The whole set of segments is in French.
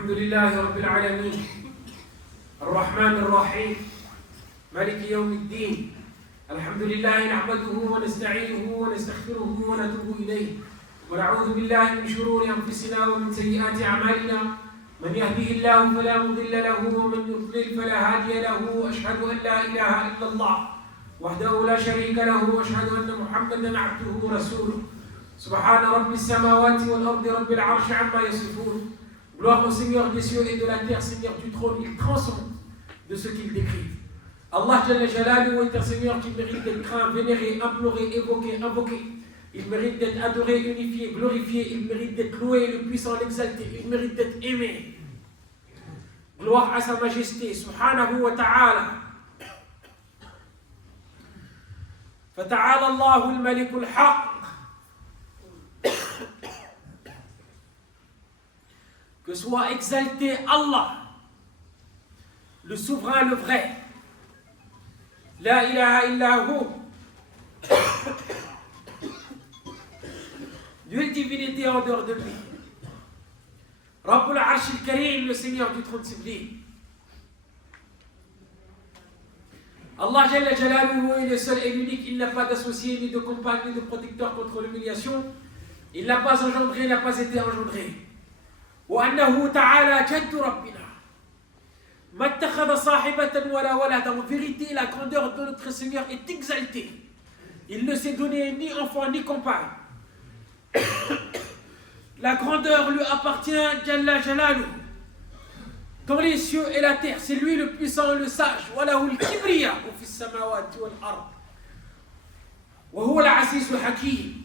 الحمد لله رب العالمين الرحمن الرحيم مالك يوم الدين. الحمد لله نحمده ونستعينه ونستغفره ونتوب إليه ونعوذ بالله من شرور أنفسنا ومن سيئات أعمالنا. من يهده الله فلا مضل له ومن يضلل فلا هادي له. أشهد أن لا إله إلا الله وحده لا شريك له وأشهد أن محمدا عبده ورسوله. سبحان رب السماوات والأرض رب العرش عما يصفون. Gloire au Seigneur des cieux et de la terre, Seigneur du trône, il transcende de ce qu'il décrit. Allah Jalla Jalaluhu est un Seigneur qui mérite d'être craint, vénéré, imploré, évoqué, invoqué. Il mérite d'être adoré, unifié, glorifié. Il mérite d'être loué, le puissant, l'exalté. Il mérite d'être aimé. Gloire à sa majesté, subhanahu wa ta'ala. Fata'ala Allahu al-Malik al-Haq. Que soit exalté Allah, le souverain, le vrai. La ilaha illahu. Nulle divinité en dehors de lui. Rabbul Arsh al-Karim, le Seigneur du trône sublime. Allah Jalla Jalaluhu est le seul et l'unique. Il n'a pas d'associé, ni de compagne, ni de protecteur contre l'humiliation. Il n'a pas engendré, n'a pas été engendré. وأنه تعالى جد ربنا ما اتخذ صاحبة ولا ولدا. En vérité, la grandeur de notre Seigneur est exaltée. Il ne s'est donné ni enfant ni compagne. La grandeur lui appartient, Jalla Jalaluhu, dans les cieux et la terre. C'est lui le puissant, le sage. وله الكبرياء في السماوات والأرض وهو العزيز الحكيم.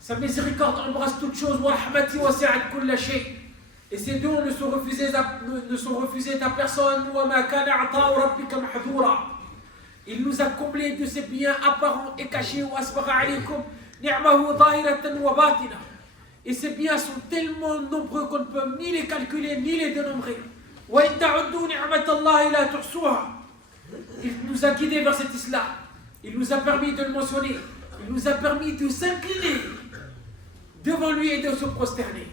Sa miséricorde embrasse toutes choses. ورحمتي وسعت كل شيء. Et ces dons ne sont refusés à personne. Il nous a comblés de ses biens apparents et cachés. Et ces biens sont tellement nombreux qu'on ne peut ni les calculer ni les dénombrer. Il nous a guidés vers cet islam. Il nous a permis de le mentionner. Il nous a permis de s'incliner devant lui et de se prosterner.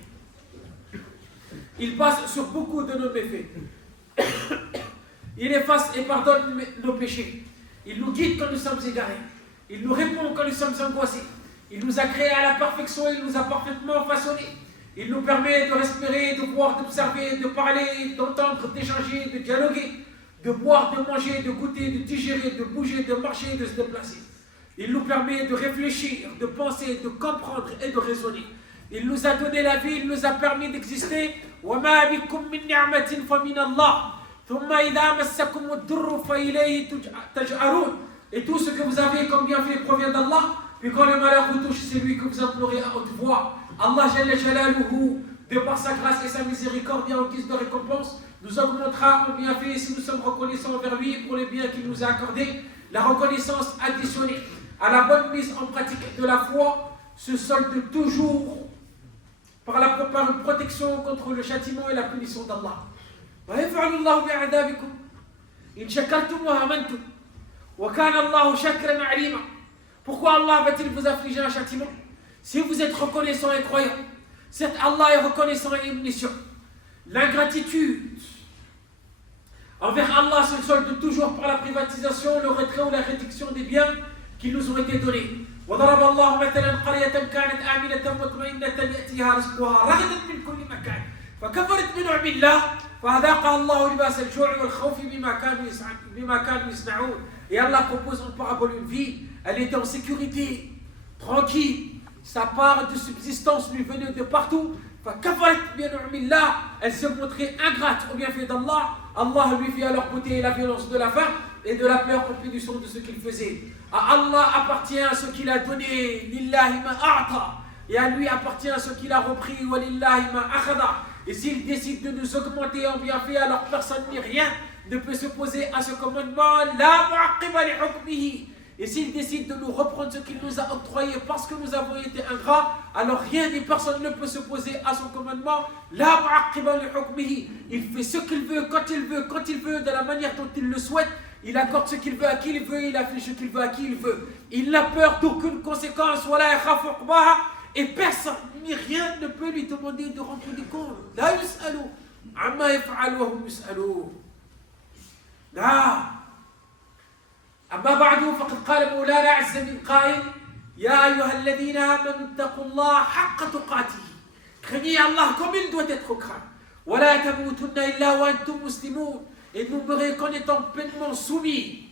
Il passe sur beaucoup de nos méfaits. Il efface et pardonne nos péchés. Il nous guide quand nous sommes égarés. Il nous répond quand nous sommes angoissés. Il nous a créés à la perfection. Il nous a parfaitement façonnés. Il nous permet de respirer, de boire, d'observer, de parler, d'entendre, d'échanger, de dialoguer, de boire, de manger, de goûter, de digérer, de bouger, de marcher, de se déplacer. Il nous permet de réfléchir, de penser, de comprendre et de raisonner. Il nous a donné la vie, il nous a permis d'exister. وَمَا بِكُم مِّن نِّعْمَةٍ فَمِنَ اللَّهِ ثُمَّ إِذَا مَسَّكُمُ الضُّرُّ فَإِلَيْهِ تَجْأَرُونَ. Et tout ce que vous avez comme bienfait provient d'Allah. Puis quand le malheur vous touche, c'est lui que vous implorez à haute voix. Allah Jalla Jalaluhu, de par sa grâce et sa miséricorde et en guise de récompense, nous augmentera en bienfait si nous sommes reconnaissants envers lui pour les biens qu'il nous a accordés. La reconnaissance additionnée à la bonne mise en pratique de la foi se solde toujours par une protection contre le châtiment et la punition d'Allah. وَيَفْعَلُ اللَّهُ بِعَذَابِكُمْ إِنْ شَكَرْتُمْ وَآمَنْتُمْ وَكَانَ اللَّهُ شَاكِرًا عَلِيمًا. Pourquoi Allah va-t-il vous affliger un châtiment si vous êtes reconnaissant et croyant? Certes, Allah est reconnaissant et omniscient. L'ingratitude envers Allah se solde toujours par la privatisation, le retrait ou la réduction des biens qui nous ont été donnés. وضرب الله مثلا قرية كانت آمنة مطمئنة يأتيها رزقها رغدا من كل مكان فكفرت بنعم الله فأذاقها الله لباس الجوع والخوف بما كانوا يصنعون. Et Allah propose en parabole une vie. Elle était en sécurité, tranquille. Sa part de subsistance lui venait de partout. فكفرت بنعم الله. Elle se montrait ingrate au bienfait d'Allah. Allah lui fit alors goûter la violence de la faim et de la peur en punition de ce qu'il faisait. À Allah appartient ce qu'il a donné, lillahi ma a'ta, et à lui appartient ce qu'il a repris, wa lillahi ma akhada. Et s'il décide de nous augmenter en bienfait, alors personne ni rien ne peut s'opposer à ce commandement, la mu'aqqiba li hukmihi. Et s'il décide de nous reprendre ce qu'il nous a octroyé parce que nous avons été ingrats, alors rien ni personne ne peut s'opposer à son commandement, la mu'aqqiba li hukmihi. Il fait ce qu'il veut, quand il veut, de la manière dont il le souhaite. Il accorde ce qu'il veut à qui il veut, il affiche ce qu'il veut à qui il veut. Il n'a peur d'aucune conséquence, et personne ni rien ne peut lui demander de rendre des comptes. La yus'alu عما يفعل وهم يسألون. نعم. أما بعد فقد قال مولانا عز من قائل يا أيها الذين آمنوا اتقوا الله حق تقاته. Craignez Allah comme il doit être craint. ولا تموتن إلا وأنتم مسلمون. Et ne mourrez qu'en étant pleinement soumis.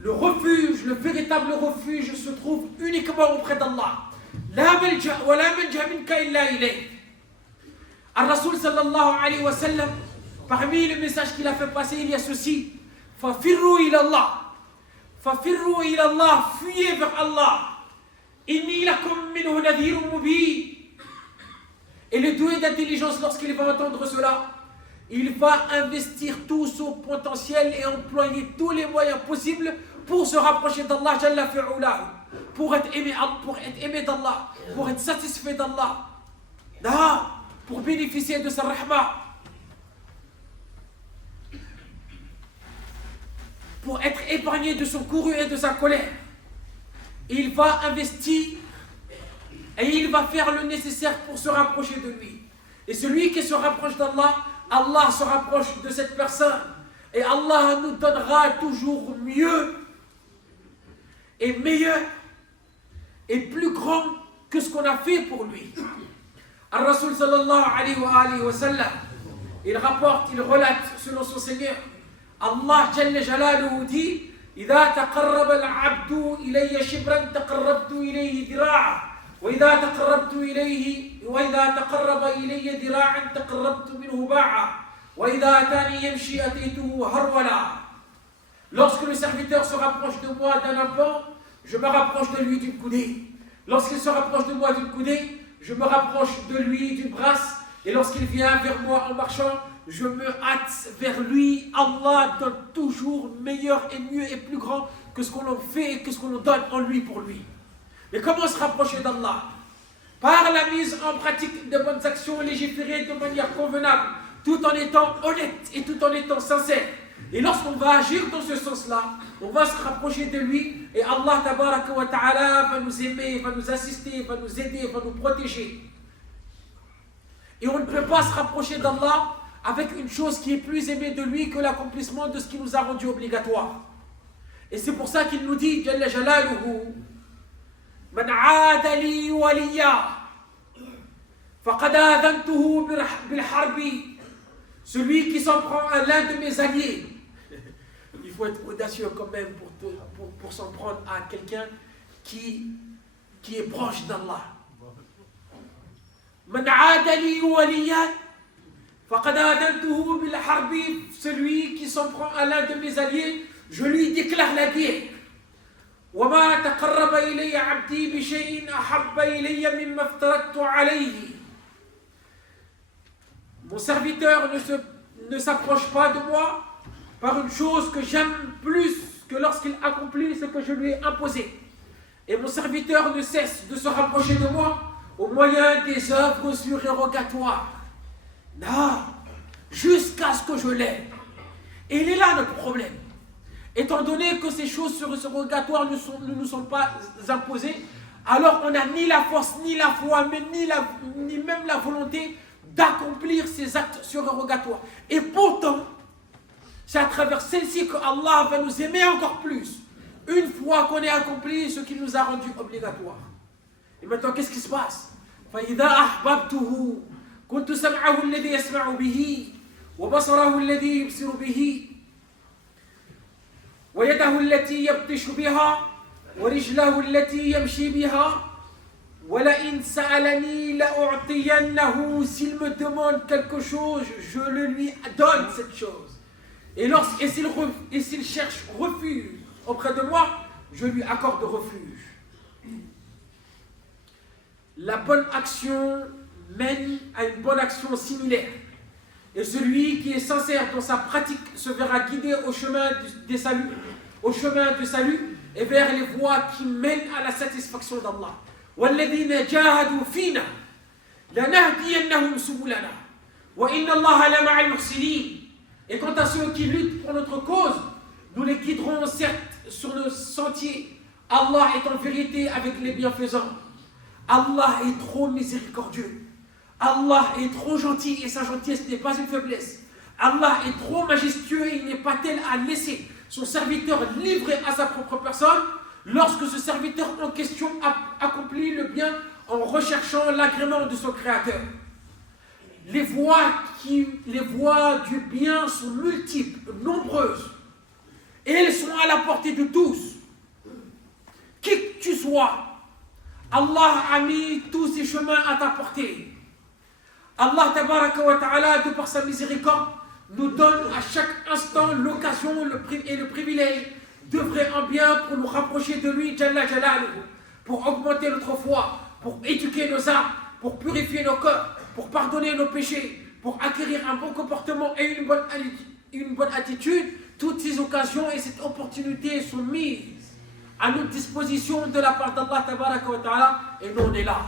Le refuge, le véritable refuge se trouve uniquement auprès d'Allah. لا ملجأ ولا منجأ منك إلا إليه. Ar-Rasoul sallallahu alayhi wa sallam, parmi les messages qu'il a fait passer, il y a ceci. Fafirru ila Allah. Fafirru ila Allah. Fuyez vers Allah. Inni lakum minhu nadhirun mubin. Et le doué d'intelligence, lorsqu'il va entendre cela, il va investir tout son potentiel et employer tous les moyens possibles pour se rapprocher d'Allah Jalla fi'ulahu, pour être aimé d'Allah, pour être satisfait d'Allah, pour bénéficier de sa rahma, pour être épargné de son courroux et de sa colère. Il va investir et il va faire le nécessaire pour se rapprocher de lui. Et celui qui se rapproche d'Allah, Allah se rapproche de cette personne. Et Allah nous donnera toujours mieux et meilleur et plus grand que ce qu'on a fait pour lui. Ar-Rasoul sallallahu alayhi wa sallam, il rapporte, il relate selon son Seigneur, Allah Jalla Jalaluhu dit إذا تقرب العبد إلي شبرا تقربت إليه ذراعا وإذا تقرب إلي ذراعا تقربت منه باعا وإذا أتاني يمشي أتيته هرولا. Lorsque le serviteur se rapproche de moi d'un empan, je me rapproche de lui d'une coudée. Lorsqu'il se rapproche de moi d'une coudée, je me rapproche de lui d'une brasse. Et lorsqu'il vient vers moi en marchant, je me hâte vers lui. Allah donne toujours meilleur et mieux et plus grand que ce qu'on en fait et que ce qu'on en donne en lui pour lui. Mais comment se rapprocher d'Allah? Par la mise en pratique de bonnes actions légiférées de manière convenable, tout en étant honnête et tout en étant sincère. Et lorsqu'on va agir dans ce sens-là, on va se rapprocher de lui et Allah tabaraka wa ta'ala va nous aimer, va nous assister, va nous aider, va nous protéger. Et on ne peut pas se rapprocher d'Allah avec une chose qui est plus aimée de lui que l'accomplissement de ce qui nous a rendu obligatoire. Et c'est pour ça qu'il nous dit Jalla Jalaluhu Man aada li waliya faqad aadhantuhu bil harbi. Celui qui s'en prend à l'un de mes alliés. Il faut être audacieux quand même pour s'en prendre à quelqu'un qui est proche d'Allah. Man aada li waliya faqad aadhantuhu bil harbi. Celui qui s'en prend à l'un de mes alliés, je lui déclare la guerre. وما تقرب إلي عبدي بشيء أحب إلي مما افترضت عليه. Mon serviteur ne s'approche pas de moi par une chose que j'aime plus que lorsqu'il accomplit ce que je lui ai imposé. Et mon serviteur ne cesse de se rapprocher de moi au moyen des œuvres surérogatoires. Non, jusqu'à ce que je l'aime. Et il est là notre problème. Étant donné que ces choses surérogatoires ne nous sont pas imposées, alors on n'a ni la force, ni la foi, mais ni même la volonté d'accomplir ces actes surérogatoires. Et pourtant, c'est à travers celle-ci que Allah va nous aimer encore plus, une fois qu'on ait accompli ce qui nous a rendu obligatoires. Et maintenant, qu'est-ce qui se passe? فَإِذَا أَحْبَبْتُهُ كُنْتُ سَمْعَهُ الَّذِي يَسْمَعُ بِهِ وَبَصَرَهُ الَّذِي يُبْصِرُ بِهِ ويده التي يبطش بها ورجله التي يمشي بها ولئن سألني لأعطينه. S'il me demande quelque chose, je le lui donne cette chose. Et s'il cherche refuge auprès de moi, je lui accorde refuge. La bonne action mène à une bonne action similaire. Et celui qui est sincère dans sa pratique se verra guidé au chemin du salut et vers les voies qui mènent à la satisfaction d'Allah. وَالَّذِينَ جَاهَدُوا فِينَا لَنَهْدِيَنَّهُمْ سُبُلَنَا وَإِنَّ اللَّهَ لَمَعَ الْمُحْسِنِينَ. Et quant à ceux qui luttent pour notre cause, nous les guiderons certes sur le sentier. Allah est en vérité avec les bienfaisants. Allah est trop miséricordieux. Allah est trop gentil et sa gentillesse n'est pas une faiblesse. Allah est trop majestueux et il n'est pas tel à laisser son serviteur livré à sa propre personne lorsque ce serviteur en question accomplit le bien en recherchant l'agrément de son créateur. Les voies du bien sont multiples, nombreuses, et elles sont à la portée de tous. Qui que tu sois, Allah a mis tous ces chemins à ta portée. Allah tabaraka wa ta'ala, de par sa miséricorde, nous donne à chaque instant l'occasion et le privilège d'œuvrer en bien pour nous rapprocher de lui, Jalla Jalaluhu, pour augmenter notre foi, pour éduquer nos âmes, pour purifier nos cœurs, pour pardonner nos péchés, pour acquérir un bon comportement et une bonne attitude. Toutes ces occasions et cette opportunité sont mises à notre disposition de la part d'Allah tabaraka wa ta'ala, et nous on est là.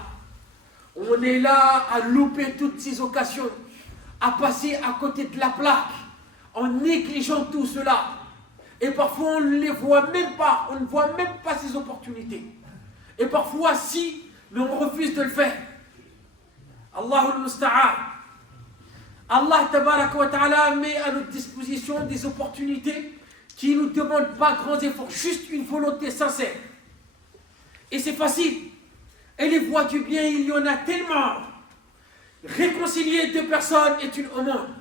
On est là à louper toutes ces occasions, à passer à côté de la plaque, en négligeant tout cela. Et parfois on ne les voit même pas, on ne voit même pas ces opportunités. Et parfois si, mais on refuse de le faire. Allahul Musta'an. Allah tabaraka wa ta'ala met à notre disposition des opportunités qui ne nous demandent pas grands efforts, juste une volonté sincère. Et c'est facile. Et les voies du bien, il y en a tellement. Réconcilier deux personnes est une aumône.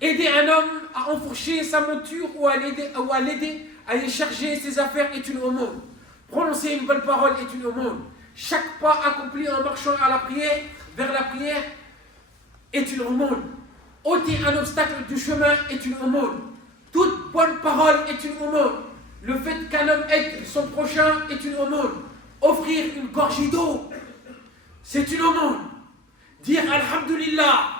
Aider un homme à enfourcher sa monture ou à l'aider à aller charger ses affaires est une aumône. Prononcer une bonne parole est une aumône. Chaque pas accompli en marchant vers la prière est une aumône. Ôter un obstacle du chemin est une aumône. Toute bonne parole est une aumône. Le fait qu'un homme aide son prochain est une aumône. Offrir une gorgée d'eau, c'est une aumône. Dire Alhamdulillah,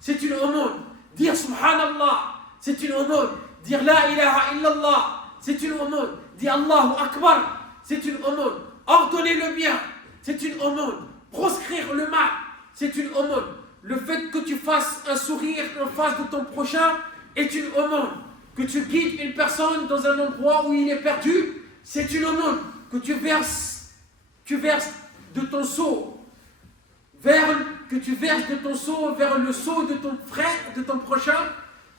c'est une aumône. Dire Subhanallah, c'est une aumône. Dire La ilaha illallah, c'est une aumône. Dire Allahu Akbar, c'est une aumône. Ordonner le bien, c'est une aumône. Proscrire le mal, c'est une aumône. Le fait que tu fasses un sourire en face de ton prochain est une aumône. Que tu guides une personne dans un endroit où il est perdu, c'est une aumône. Que tu verses de ton seau vers le seau de ton frère, de ton prochain,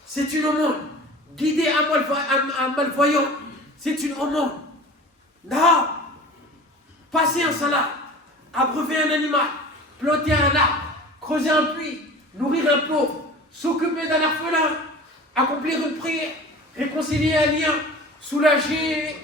c'est une aumône. Guider un malvoyant, c'est une aumône. Non, passer un salat, abreuver un animal, planter un arbre, creuser un puits, nourrir un pauvre, s'occuper d'un orphelin, accomplir une prière, réconcilier un lien, soulager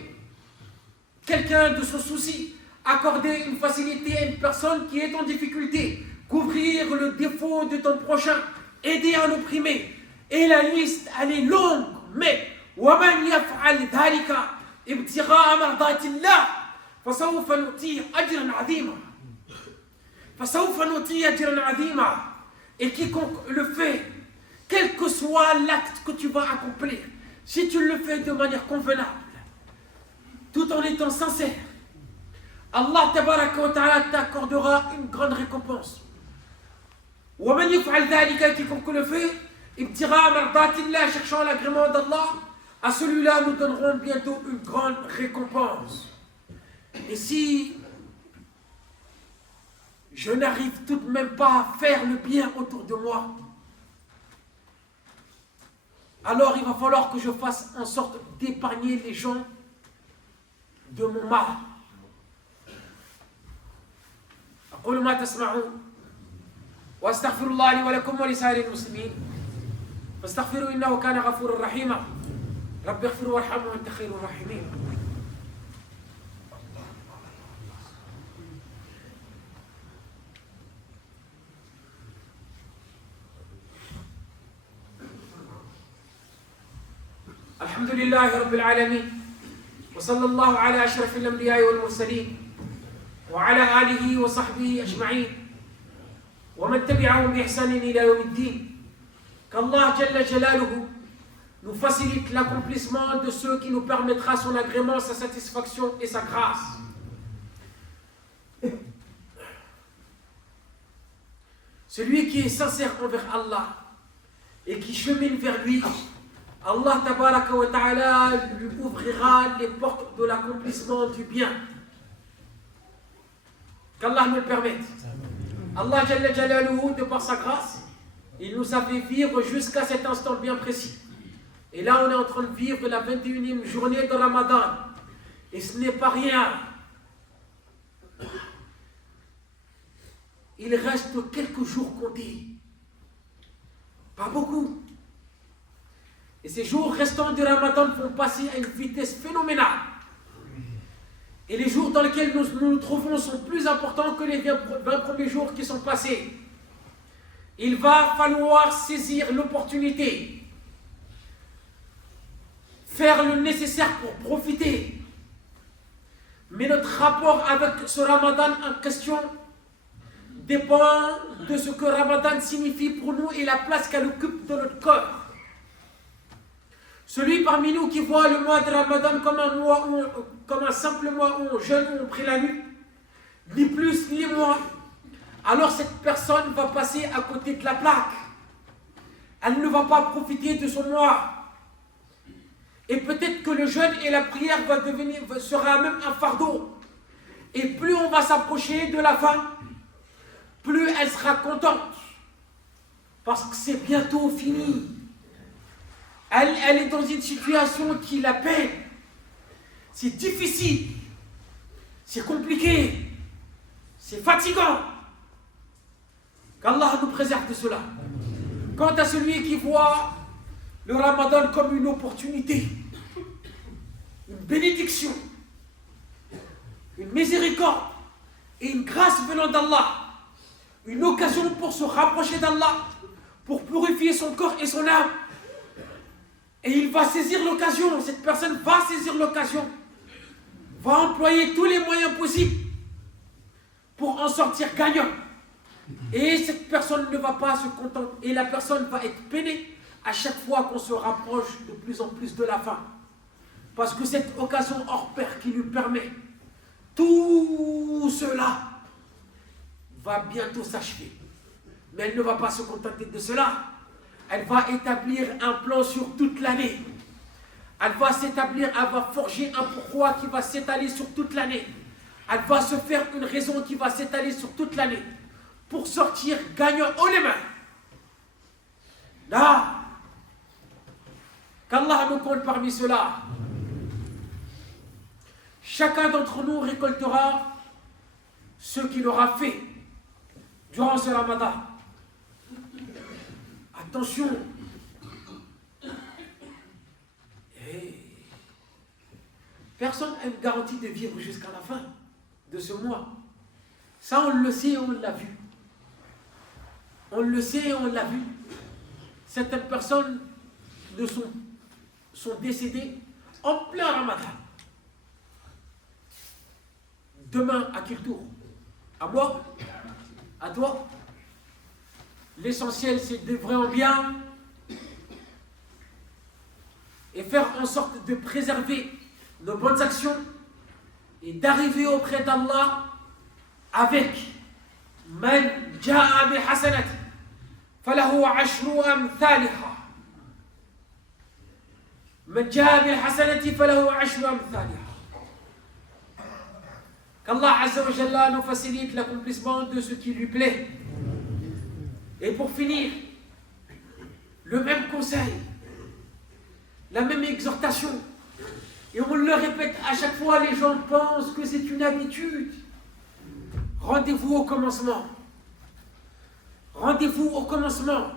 quelqu'un de son souci, accorder une facilité à une personne qui est en difficulté, couvrir le défaut de ton prochain, aider un opprimé. Et la liste, elle est longue, mais وَمَنْ يَفْعَلْ ذَلِكَ ابْتِغَاءَ مَرْضَاتِ اللَّهِ فَسَوْفَ نُؤْتِيهِ أَجْرًا عَظِيمًا. فَسَوْفَ نُؤْتِيهِ أَجْرًا عَظِيمًا. Et quiconque le fait, quel que soit l'acte que tu vas accomplir, si tu le fais de manière convenable, tout en étant sincère, Allah tabaraka wa ta'ala t'accordera une grande récompense. وَمَنْ يَفْعَلْ ذَلِكَ, quiconque le fait, ibtira mardatillah, cherchant l'agrément d'Allah, à celui-là nous donnerons bientôt une grande récompense. Et si je n'arrive tout de même pas à faire le bien autour de moi, alors il va falloir que je fasse en sorte d'épargner les gens de mon mal. أقول ما تسمعون وأستغفر الله لي ولكم ولسائر المسلمين فاستغفروا إنه كان غفورا رحيما رب اغفر وارحم وأنت خير الراحمين. الحمد لله رب العالمين وصلى الله على أشرف الأنبياء والمرسلين وعلى آله وصحبه أجمعين ومن تبعهم بإحسان إلى يوم الدين. Qu'Allah Jalla Jalaluhu nous facilite l'accomplissement de ce qui nous permettra son agrément, sa satisfaction et sa grâce. Celui qui est sincère envers Allah et qui chemine vers lui, Allah tabaraka wa ta'ala lui ouvrira les portes de l'accomplissement du bien. Qu'Allah me le permette. Allah Jalla Jalaluhu, de par sa grâce, il nous a fait vivre jusqu'à cet instant bien précis. Et là, on est en train de vivre la 21e journée de Ramadan. Et ce n'est pas rien. Il reste quelques jours comptés. Pas beaucoup. Et ces jours restants de Ramadan vont passer à une vitesse phénoménale. Et les jours dans lesquels nous nous trouvons sont plus importants que les 20 premiers jours qui sont passés. Il va falloir saisir l'opportunité, faire le nécessaire pour profiter. Mais notre rapport avec ce Ramadan en question dépend de ce que Ramadan signifie pour nous et la place qu'elle occupe dans notre corps. Celui parmi nous qui voit le mois de Ramadan comme un simple mois où on jeûne, où on prie la nuit, ni plus ni moins, alors cette personne va passer à côté de la plaque. Elle ne va pas profiter de son mois. Et peut-être que le jeûne et la prière sera même un fardeau. Et plus on va s'approcher de la fin, plus elle sera contente. Parce que c'est bientôt fini. Elle est dans une situation qui la peine. C'est difficile. C'est compliqué. C'est fatigant. Qu'Allah nous préserve de cela. Quant à celui qui voit le Ramadan comme une opportunité, une bénédiction, une miséricorde et une grâce venant d'Allah, une occasion pour se rapprocher d'Allah, pour purifier son corps et son âme. Et il va saisir l'occasion, cette personne va saisir l'occasion, va employer tous les moyens possibles pour en sortir gagnant. Et cette personne ne va pas se contenter, et la personne va être peinée à chaque fois qu'on se rapproche de plus en plus de la fin. Parce que cette occasion hors pair qui lui permet tout cela va bientôt s'achever. Mais elle ne va pas se contenter de cela. Elle va établir un plan sur toute l'année. Elle va forger un pourquoi qui va s'étaler sur toute l'année. Elle va se faire une raison qui va s'étaler sur toute l'année pour sortir gagnant haut les mains. Là, qu'Allah nous compte parmi ceux-là. Chacun d'entre nous récoltera ce qu'il aura fait durant ce Ramadan. Attention. Personne n'a une garantie de vivre jusqu'à la fin de ce mois. Ça, on le sait et on l'a vu. On le sait et on l'a vu. Certaines personnes sont décédées en plein Ramadan. Demain, à qui le tour? À moi? À toi? L'essentiel, c'est d'œuvrer en bien et faire en sorte de préserver nos bonnes actions et d'arriver auprès d'Allah avec man ja'a bi hasanati falahu ashru amthaliha. Man ja'a bi hasanati falahu ashru amthaliha. Qu'Allah Azza wa Jalla nous facilite l'accomplissement de ce qui lui plaît. Et pour finir, le même conseil, la même exhortation, et on le répète à chaque fois, les gens pensent que c'est une habitude. Rendez-vous au commencement. Rendez-vous au commencement.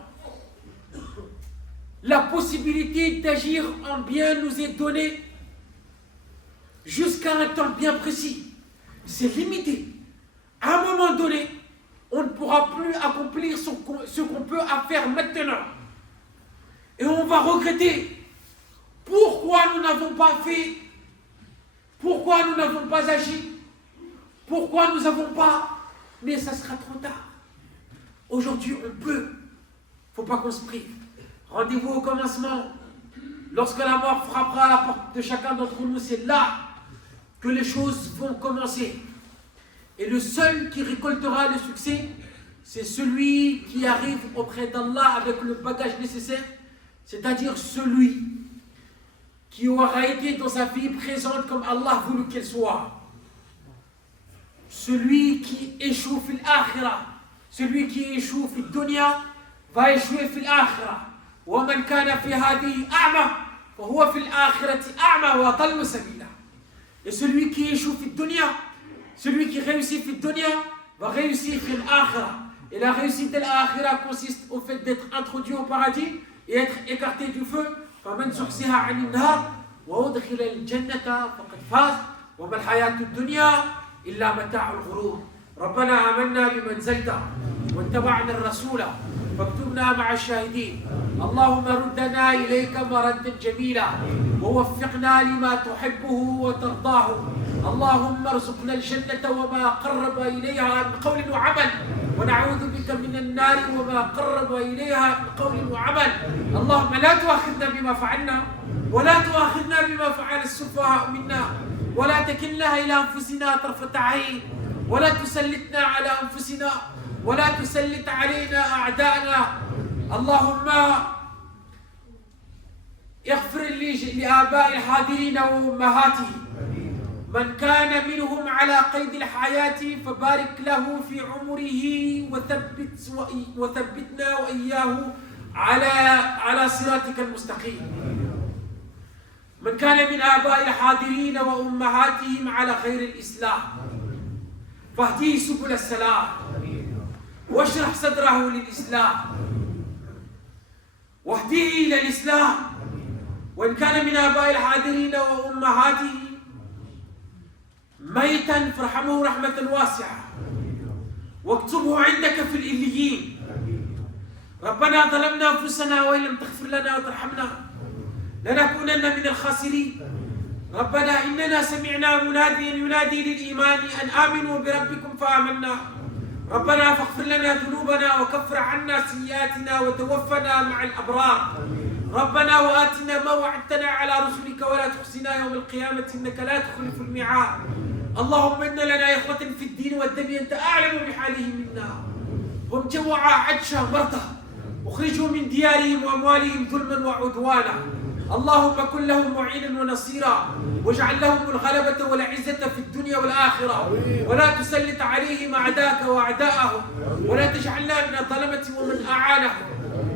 La possibilité d'agir en bien nous est donnée jusqu'à un temps bien précis. C'est limité. À un moment donné, on ne pourra plus accomplir ce qu'on peut faire maintenant. Et on va regretter. Pourquoi nous n'avons pas fait? Pourquoi nous n'avons pas agi? Pourquoi nous n'avons pas? Mais ça sera trop tard. Aujourd'hui, on peut. Il ne faut pas qu'on se prive. Rendez-vous au commencement. Lorsque la mort frappera à la porte de chacun d'entre nous, c'est là que les choses vont commencer. Et le seul qui récoltera le succès, c'est celui qui arrive auprès d'Allah avec le bagage nécessaire, c'est-à-dire celui qui aura été dans sa vie présente comme Allah voulu qu'elle soit. Celui qui échoue fil akhira, Celui qui échoue في الدنيا va échouer في الآخرة. ومن كان في هذه أعمى فهو في الآخرة أعمى وأضل سبيلا. Et celui qui échoue في الدنيا, celui qui réussit في الدنيا va réussir في الآخرة. Et la réussite de l'Akhira consiste au fait d'être introduit au paradis et être écarté du feu. فمن زحزح عن النار وأدخل الجنة فقد فاز وما الحياة الدنيا إلا متاع الغرور. ربنا آمنا بما أنزلت واتبعنا الرسول فاكتبنا مع الشاهدين. اللهم ردنا إليك مردا جميلا ووفقنا لما تحبه وترضاه. اللهم ارزقنا الجنة وما قرب إليها من قول وعمل ونعوذ بك من النار وما قرب إليها من قول وعمل. اللهم لا تؤاخذنا بما فعلنا ولا تؤاخذنا بما فعل السفهاء منا ولا تكلنا إلى أنفسنا طرفة عين ولا تسلطنا على أنفسنا ولا تسلط علينا أعداءنا. اللهم اغفر لآباء الحاضرين وأمهاتهم من كان منهم على قيد الحياة فبارك له في عمره وثبتنا وإياه على صراطك المستقيم. من كان من آباء الحاضرين وأمهاتهم على خير الإسلام فاهديه سبل السلام واشرح صدره للإسلام واهديه إلى الإسلام. وإن كان من آباء الحاضرين وأمهاتهم ميتا فارحمه رحمة واسعة واكتبه عندك في الإليين. ربنا ظلمنا أنفسنا وإن لم تغفر لنا وترحمنا لنكونن من الخاسرين. ربنا إننا سمعنا مناديا ينادي للإيمان أن آمنوا بربكم فآمنا. ربنا فاغفر لنا ذنوبنا وكفر عنا سيئاتنا وتوفنا مع الأبرار. ربنا وآتنا ما وعدتنا على رسلك ولا تخزنا يوم القيامة إنك لا تخلف الميعاد. اللهم إن لنا إخوة في الدين والدم أنت أعلم بحالهم منا. هم جوعى عطشا مرضى أخرجوا من ديارهم وأموالهم ظلما وعدوانا. اللهم كن لهم معينا ونصيرا واجعل لهم الغلبة والعزة في الدنيا والآخرة ولا تسلط عليهم أعداءك وأعداءهم ولا تجعلنا من الظلمة ومن أعانهم.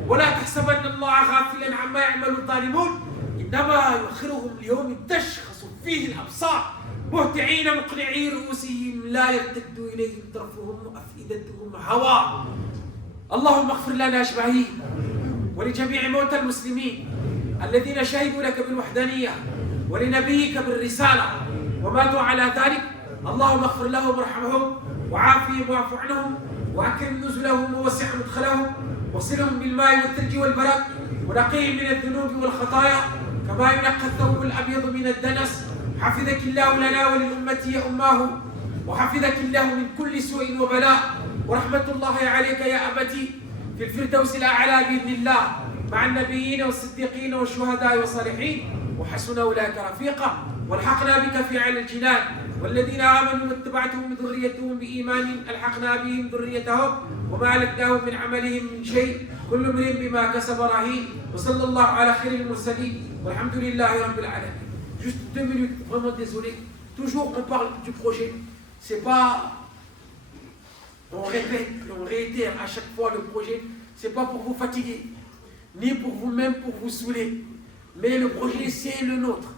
ولا تحسبن الله غافلا عما يعمل الظالمون إنما يؤخرهم ليوم تشخص فيه الأبصار مهطعين مقنعي رؤوسهم لا يرتد إليهم طرفهم وأفئدتهم هواء. اللهم اغفر لنا أجمعين ولجميع موتى المسلمين الذين شهدوا لك بالوحدانية ولنبيك بالرسالة وماتوا على ذلك. اللهم اغفر لهم وارحمهم وعافهم واعف عنهم وأكرم نزلهم ووسع مدخلهم واغسلهم بالماء والثلج والبرد ونقيهم من الذنوب والخطايا كما ينقى الثوب الأبيض من الدنس. حفظك الله لنا وللأمة يا أماه وحفظك الله من كل سوء وبلاء. ورحمة الله عليك يا أبتي في الفردوس الأعلى بإذن الله مع النبيين والصديقين والشهداء والصالحين وحسن أولئك رفيقا. والحقنا بك في أعلى الجنان. والذين آمنوا واتبعتهم ذريتهم بإيمان ألحقنا بهم ذريتهم وما ألتناهم من عملهم من شيء كل امرئ بما كسب رهين. وصلى الله على خير المرسلين والحمد لله رب العالمين. Juste 2 minutes, vraiment désolé. Toujours on parle du projet. C'est pas, on répète, on réitère à chaque fois le projet. C'est pas pour vous fatiguer, ni pour vous-même pour vous saouler. Mais le projet c'est le nôtre.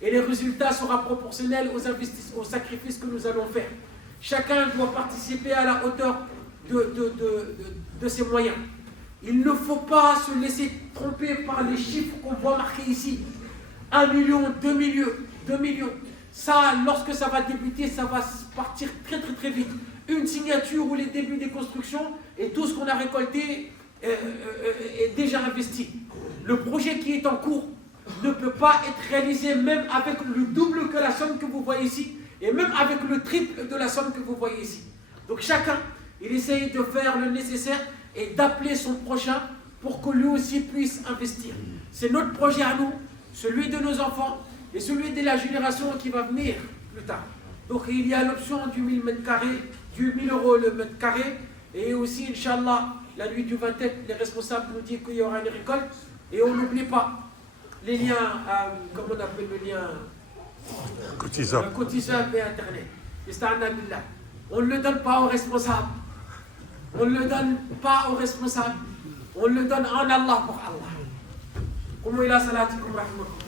Et le résultat sera proportionnel aux investissements, aux sacrifices que nous allons faire. Chacun doit participer à la hauteur de ses moyens. Il ne faut pas se laisser tromper par les chiffres qu'on voit marqués ici. 1 million, 2 millions, 2 millions. Ça, lorsque ça va débuter, ça va partir très très très vite. Une signature ou les débuts des constructions et tout ce qu'on a récolté est déjà investi. Le projet qui est en cours ne peut pas être réalisé même avec le double que la somme que vous voyez ici et même avec le triple de la somme que vous voyez ici. Donc chacun, il essaye de faire le nécessaire et d'appeler son prochain pour que lui aussi puisse investir. C'est notre projet à nous, celui de nos enfants et celui de la génération qui va venir plus tard. Donc il y a l'option du 1000 mètres carrés, du 1000 € le mètre carré et aussi, Inch'Allah, la nuit du 27, les responsables nous disent qu'il y aura une récolte et on n'oublie pas les liens, comment on appelle le lien cotisable et Internet. On ne le donne pas aux responsables. On ne le donne pas aux responsables. On le donde en Allah pour Allah. Comment il a salatikum rahmakum.